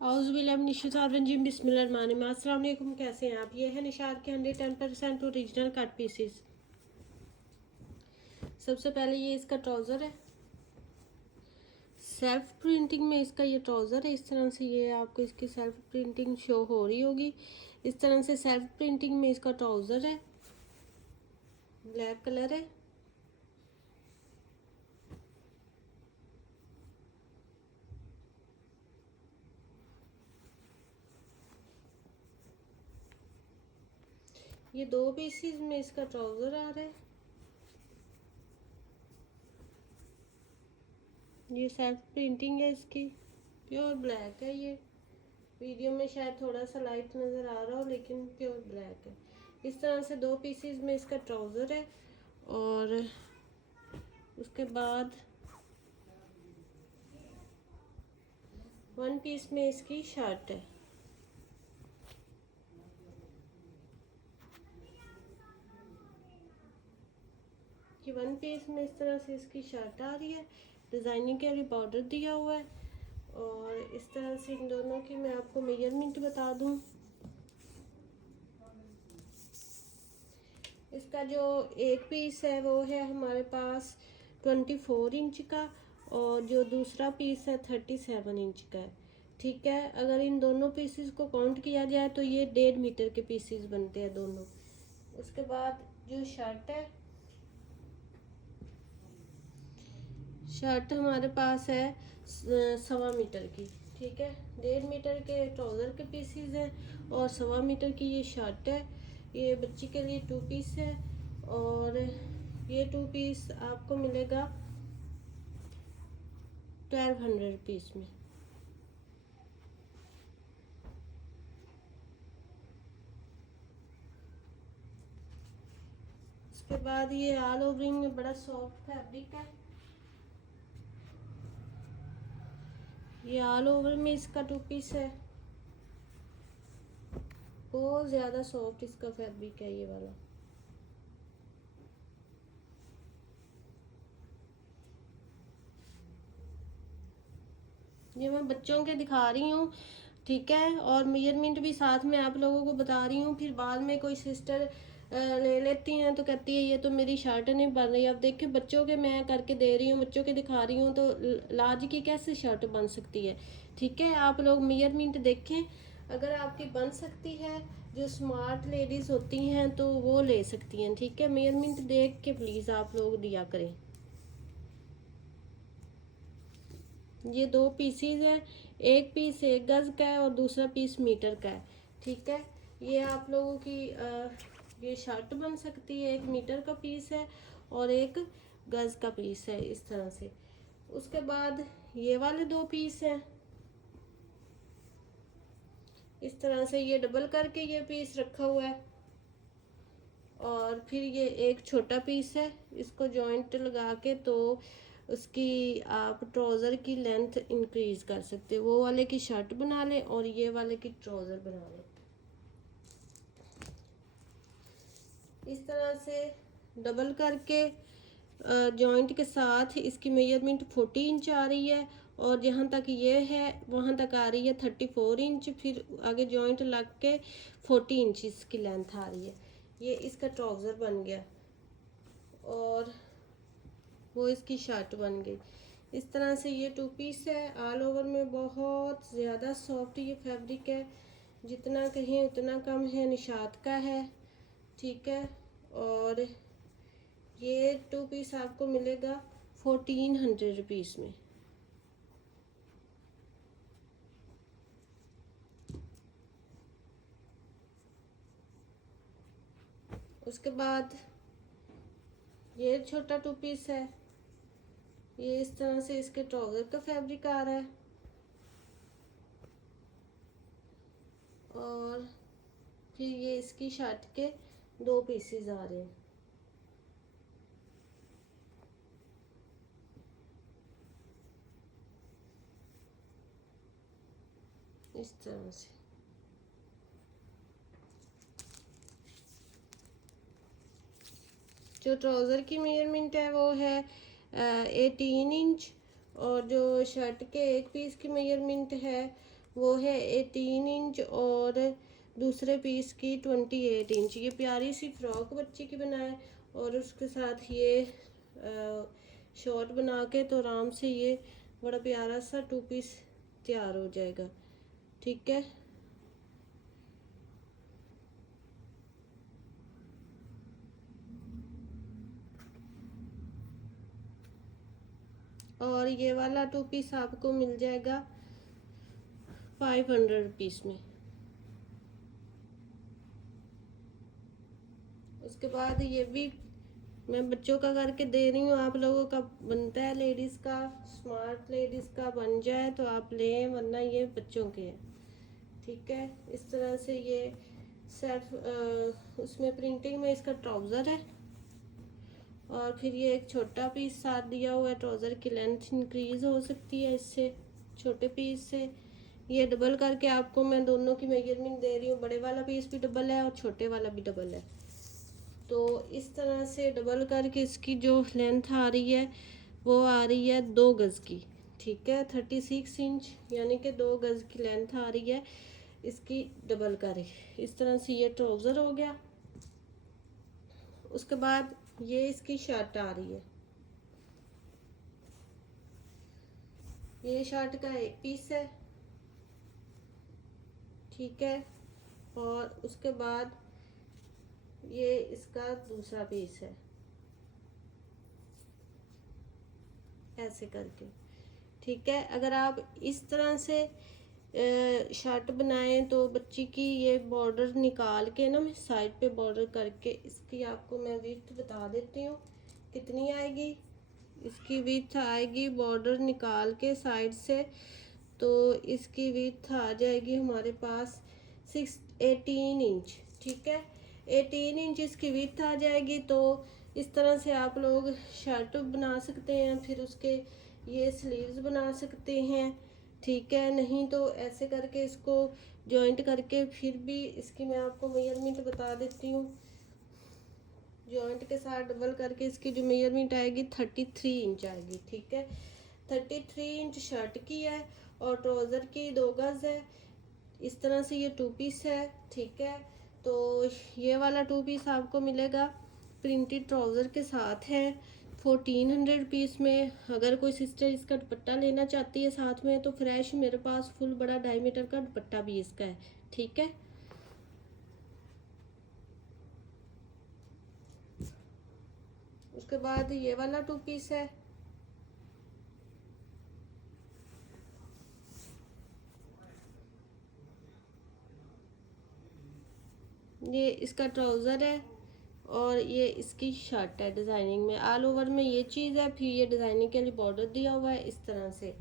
औज़ुबिल्लाहिमिनश्शैतानिर्रजीम बिस्मिल्लाहिर्रहमानिर्रहीम। अस्सलाम वालेकुम, कैसे हैं आप? ये है निशात के 110% ओरिजिनल कट पीसीस। सबसे पहले ये इसका ट्राउज़र है, सेल्फ प्रिंटिंग में इसका ये ट्राउज़र है। इस तरह से ये आपको इसकी सेल्फ प्रिंटिंग शो हो रही होगी। इस तरह से सेल्फ प्रिंटिंग में इसका ट्राउज़र है, ब्लैक कलर है। ये 2 पीसीज में इसका ट्राउज़र आ रहा है। ये सेल्फ प्रिंटिंग है इसकी, प्योर ब्लैक है। ये वीडियो में शायद थोड़ा सा लाइट नज़र आ रहा हो, लेकिन प्योर ब्लैक है। इस तरह से 2 पीसीज में इसका ट्राउज़र है और उसके बाद 1 पीस में इसकी शर्ट है। कि 1 पीस में इस तरह से इसकी शर्ट आ रही है, डिज़ाइनिंग के लिए बॉर्डर दिया हुआ है। और इस तरह से इन दोनों की मैं आपको मेजरमेंट बता दूं। इसका जो एक पीस है वो है हमारे पास 24 इंच का, और जो दूसरा पीस है 37 इंच का है। ठीक है, अगर इन दोनों पीसेस को काउंट किया जाए तो ये 1.5 मीटर के पीसेस बनते हैं दोनों। उसके बाद जो शर्ट है, शर्ट हमारे पास है 1.25 मीटर की। ठीक है, 1.5 मीटर के ट्राउज़र के पीसीज हैं और 1.25 मीटर की ये शर्ट है। ये बच्ची के लिए 2 पीस है और ये 2 पीस आपको मिलेगा 1200 रुपीज़ में। उसके बाद ये ऑल ओवरिंग में बड़ा सॉफ्ट फैब्रिक है। ये ऑल ओवर में इसका 2 पीस है, बहुत ज़्यादा सॉफ्ट इसका फैब्रिक है ये वाला। ये मैं बच्चों के दिखा रही हूँ, ठीक है, और मेजरमेंट भी साथ में आप लोगों को बता रही हूँ। फिर बाद में कोई सिस्टर ले लेती हैं तो कहती है ये तो मेरी शर्ट नहीं बन रही। अब देखिए, बच्चों के मैं करके दे रही हूँ, बच्चों के दिखा रही हूँ, तो लार्ज की कैसे शर्ट बन सकती है? ठीक है, आप लोग मेजरमेंट देखें, अगर आपकी बन सकती है, जो स्मार्ट लेडीज़ होती हैं तो वो ले सकती हैं। ठीक है, मेजरमेंट देख के प्लीज़ आप लोग दिया करें। ये 2 पीसीज हैं, एक पीस 1 गज का है और दूसरा पीस मीटर का है। ठीक है, ये आप लोगों की ये शर्ट बन सकती है। 1 मीटर का पीस है और 1 गज का पीस है, इस तरह से। उसके बाद ये वाले 2 पीस हैं, इस तरह से ये डबल करके ये पीस रखा हुआ है। और फिर ये एक छोटा पीस है, इसको जॉइंट लगा के तो उसकी आप ट्राउज़र की लेंथ इंक्रीज़ कर सकते हो। वो वाले की शर्ट बना लें और ये वाले की ट्राउज़र बना लें। इस तरह से डबल करके जॉइंट के साथ इसकी मेजरमेंट 40 इंच आ रही है, और जहाँ तक ये है वहाँ तक आ रही है 34 इंच। फिर आगे जॉइंट लग के 40 इंच इसकी लेंथ आ रही है। ये इसका ट्राउज़र बन गया और वो इसकी शर्ट बन गई। इस तरह से ये 2 पीस है। ऑल ओवर में बहुत ज़्यादा सॉफ्ट ये फैब्रिक है, जितना कहें उतना कम है, निशात का है। ठीक है, और ये 2 पीस आपको मिलेगा 1400 रुपीज़ में। उसके बाद ये छोटा 2 पीस है, ये इस तरह से इसके ट्राउज़र का फैब्रिक आ रहा है और फिर ये इसकी शर्ट के 2 पीसेस आ रहे हैं, इस तरह से। जो ट्राउज़र की मेजरमेंट है वो है 18 इंच, और जो शर्ट के एक पीस की मेजरमेंट है वो है 18 इंच और दूसरे पीस की 28 इंच। ये प्यारी सी फ्रॉक बच्ची की बनाए और उसके साथ ये शॉर्ट बना के तो आराम से ये बड़ा प्यारा सा 2 पीस तैयार हो जाएगा। ठीक है, और ये वाला 2 पीस आपको मिल जाएगा 500 रुपीज़ में। उसके बाद ये भी मैं बच्चों का करके दे रही हूँ, आप लोगों का बनता है लेडीज़ का, स्मार्ट लेडीज़ का बन जाए तो आप लें, वरना ये बच्चों के हैं। ठीक है, इस तरह से ये सेल्फ उसमें प्रिंटिंग में इसका ट्राउज़र है और फिर ये एक छोटा पीस साथ दिया हुआ है। ट्राउज़र की लेंथ इंक्रीज़ हो सकती है इससे, छोटे पीस से। ये डबल करके आपको मैं दोनों की मेजरमेंट दे रही हूँ, बड़े वाला पीस भी डबल है और छोटे वाला भी डबल है। तो इस तरह से डबल करके इसकी जो लेंथ आ रही है वो आ रही है 2 गज़ की। ठीक है, 36 इंच यानी कि 2 गज़ की लेंथ आ रही है इसकी डबल करें। इस तरह से ये ट्राउज़र हो गया। उसके बाद ये इसकी शर्ट आ रही है, ये शर्ट का एक पीस है। ठीक है, और उसके बाद ये इसका दूसरा पीस है, ऐसे करके। ठीक है, अगर आप इस तरह से शर्ट बनाएं तो बच्ची की ये बॉर्डर निकाल के ना, मैं साइड पे बॉर्डर करके इसकी आपको मैं विड्थ बता देती हूँ कितनी आएगी। इसकी विड्थ आएगी बॉर्डर निकाल के साइड से, तो इसकी विड्थ आ जाएगी हमारे पास 18 इंच। ठीक है, 18 इंच इसकी विड्थ आ जाएगी। तो इस तरह से आप लोग शर्ट बना सकते हैं, फिर उसके ये स्लीव्स बना सकते हैं। ठीक है, नहीं तो ऐसे करके इसको जॉइंट करके फिर भी इसकी मैं आपको मेजरमेंट बता देती हूँ। जॉइंट के साथ डबल करके इसकी जो मेजरमेंट आएगी 33 इंच आएगी। ठीक है, 33 इंच शर्ट की है और ट्राउज़र की 2 गज़ है। इस तरह से ये 2 पीस है। ठीक है, तो ये वाला 2 पीस आपको मिलेगा प्रिंटेड ट्राउज़र के साथ है 1400 रुपीज़ में। अगर कोई सिस्टर इसका दुपट्टा लेना चाहती है साथ में तो फ्रेश मेरे पास फुल बड़ा 2.5 मीटर का दुपट्टा भी इसका है। ठीक है, उसके बाद ये वाला 2 पीस है, ये इसका ट्राउज़र है और ये इसकी शर्ट है डिज़ाइनिंग में, ऑल ओवर में ये चीज़ है। फिर ये डिज़ाइनिंग के लिए बॉर्डर दिया हुआ है इस तरह से।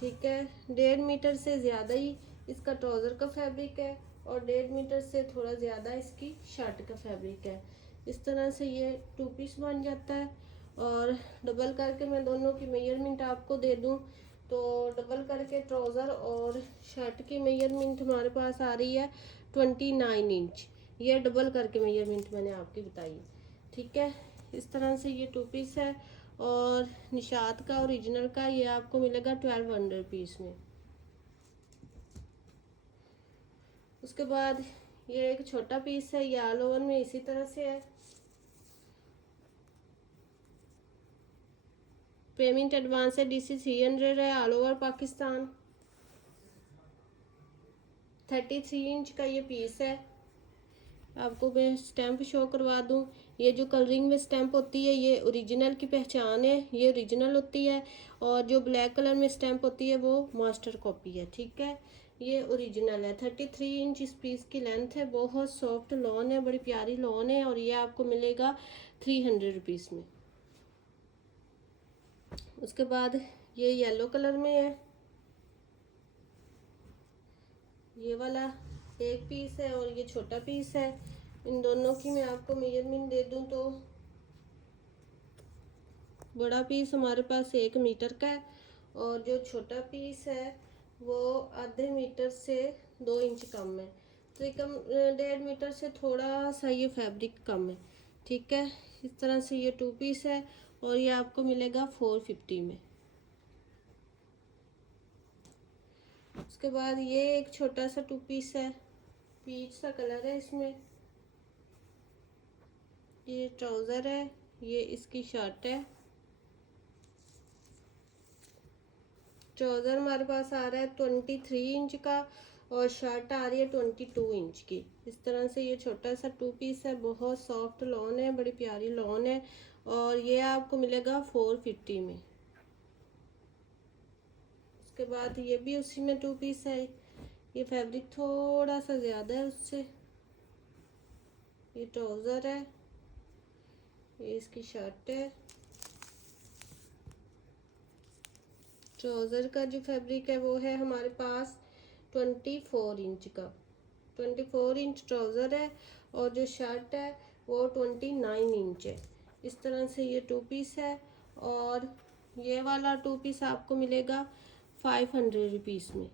ठीक है, 1.5 मीटर से ज़्यादा ही इसका ट्राउज़र का फैब्रिक है और 1.5 मीटर से थोड़ा ज़्यादा इसकी शर्ट का फैब्रिक है। इस तरह से ये 2 पीस बन जाता है। और डबल करके मैं दोनों की मेजरमेंट आपको दे दूँ तो डबल करके ट्राउज़र और शर्ट की मेजरमेंट हमारे पास आ रही है 29 इंच। ये डबल करके मेजरमेंट मैंने आपकी बताई। ठीक है, इस तरह से ये 2 पीस है और निशात का ओरिजिनल का ये आपको मिलेगा 1200 रुपीज़ में। उसके बाद ये एक छोटा पीस है, ये ऑल ओवर में इसी तरह से है। पेमेंट एडवांस है DC 300 है, ऑल ओवर पाकिस्तान। 33 इंच का ये पीस है। आपको मैं स्टैंप शो करवा दूं, ये जो कलरिंग में स्टैंप होती है ये ओरिजिनल की पहचान है, ये ओरिजिनल होती है। और जो ब्लैक कलर में स्टैंप होती है वो मास्टर कॉपी है। ठीक है, ये ओरिजिनल है। 33 इंच इस पीस की लेंथ है, बहुत सॉफ्ट लॉन है, बड़ी प्यारी लॉन है और ये आपको मिलेगा 300 रुपीज़ में। उसके बाद ये येलो कलर में है, ये वाला एक पीस है और ये छोटा पीस है। इन दोनों की मैं आपको मेजरमेंट दे दूं तो बड़ा पीस हमारे पास 1 मीटर का है और जो छोटा पीस है वो आधे मीटर से 2 इंच कम है। तो ये कम 1.5 मीटर से थोड़ा सा ये फैब्रिक कम है। ठीक है, इस तरह से ये 2 पीस है और ये आपको मिलेगा 450 में। उसके बाद ये एक छोटा सा 2 पीस है, पीच सा कलर है इसमें। ये ट्राउज़र है, ये इसकी शर्ट है। ट्राउज़र हमारे पास आ रहा है 23 इंच का और शर्ट आ रही है 22 इंच की। इस तरह से ये छोटा सा 2 पीस है, बहुत सॉफ्ट लॉन है, बड़ी प्यारी लॉन है और ये आपको मिलेगा 450 में। उसके बाद ये भी उसी में 2 पीस है, ये फैब्रिक थोड़ा सा ज़्यादा है उससे। ये ट्राउज़र है, ये इसकी शर्ट है। ट्राउज़र का जो फैब्रिक है वो है हमारे पास 24 इंच का, 24 इंच ट्राउज़र है और जो शर्ट है वो 29 इंच है। इस तरह से ये 2 पीस है और ये वाला 2 पीस आपको मिलेगा 500 रुपीज़ में।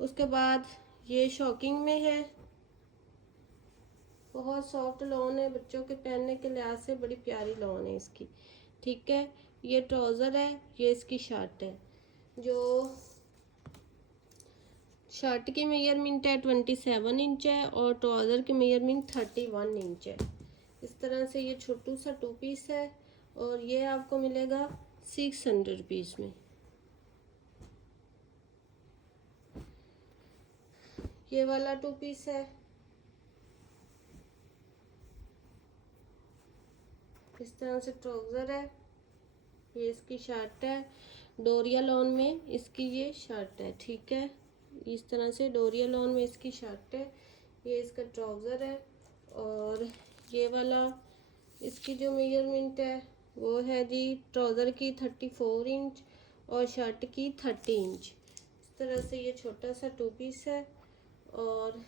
उसके बाद ये शॉकिंग में है, बहुत सॉफ्ट लॉन है, बच्चों के पहनने के लिहाज से बड़ी प्यारी लॉन है इसकी। ठीक है, ये ट्राउज़र है, ये इसकी शर्ट है। जो शर्ट की मेजरमेंट है 27 इंच है और ट्राउज़र की मेजरमेंट 31 इंच है। इस तरह से ये छोटू सा 2 पीस है और ये आपको मिलेगा 600 रुपीज़ में। ये वाला 2 पीस है, इस तरह से ट्राउज़र है, ये इसकी शर्ट है। डोरिया लॉन में इसकी ये शर्ट है। ठीक है, इस तरह से डोरिया लॉन में इसकी शर्ट है, ये इसका ट्राउज़र है और ये वाला इसकी जो मेजरमेंट है वो है जी ट्राउज़र की 34 इंच और शर्ट की 30 इंच। इस तरह से ये छोटा सा 2 पीस है और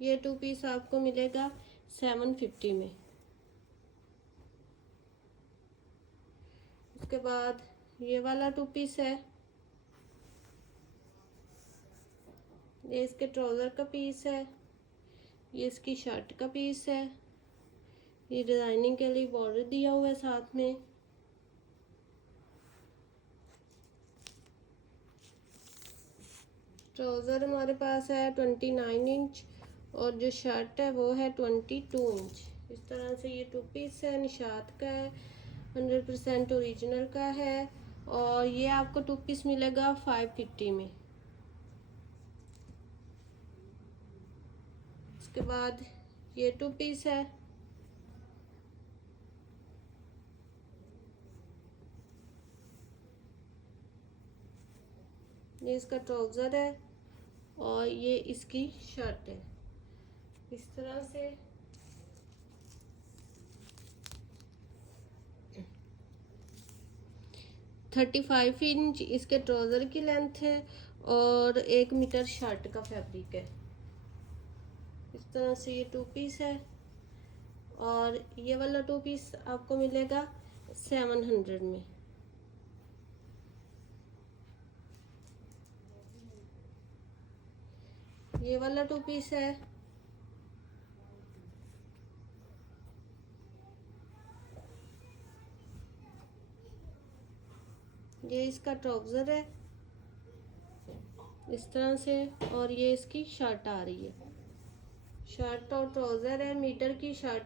ये 2 पीस आपको मिलेगा 750 में। उसके बाद ये वाला 2 पीस है, ये इसके ट्राउज़र का पीस है, ये इसकी शर्ट का पीस है। ये डिज़ाइनिंग के लिए बॉर्डर दिया हुआ है साथ में। ट्राउज़र हमारे पास है 29 इंच और जो शर्ट है वो है 22 इंच। इस तरह से ये 2 पीस है, निशात का है, 100% ओरिजिनल का है और ये आपको 2 पीस मिलेगा 550 में। उसके बाद ये 2 पीस है, ये इसका ट्राउज़र है और ये इसकी शर्ट है। इस तरह से 35 इंच इसके ट्राउज़र की लेंथ है और 1 मीटर शर्ट का फैब्रिक है। इस तरह से ये 2 पीस है और ये वाला 2 पीस आपको मिलेगा 700 में। ये वाला 2 पीस है, ये इसका ट्राउज़र है इस तरह से और ये इसकी शर्ट आ रही है। शर्ट और ट्राउज़र है, मीटर की शर्ट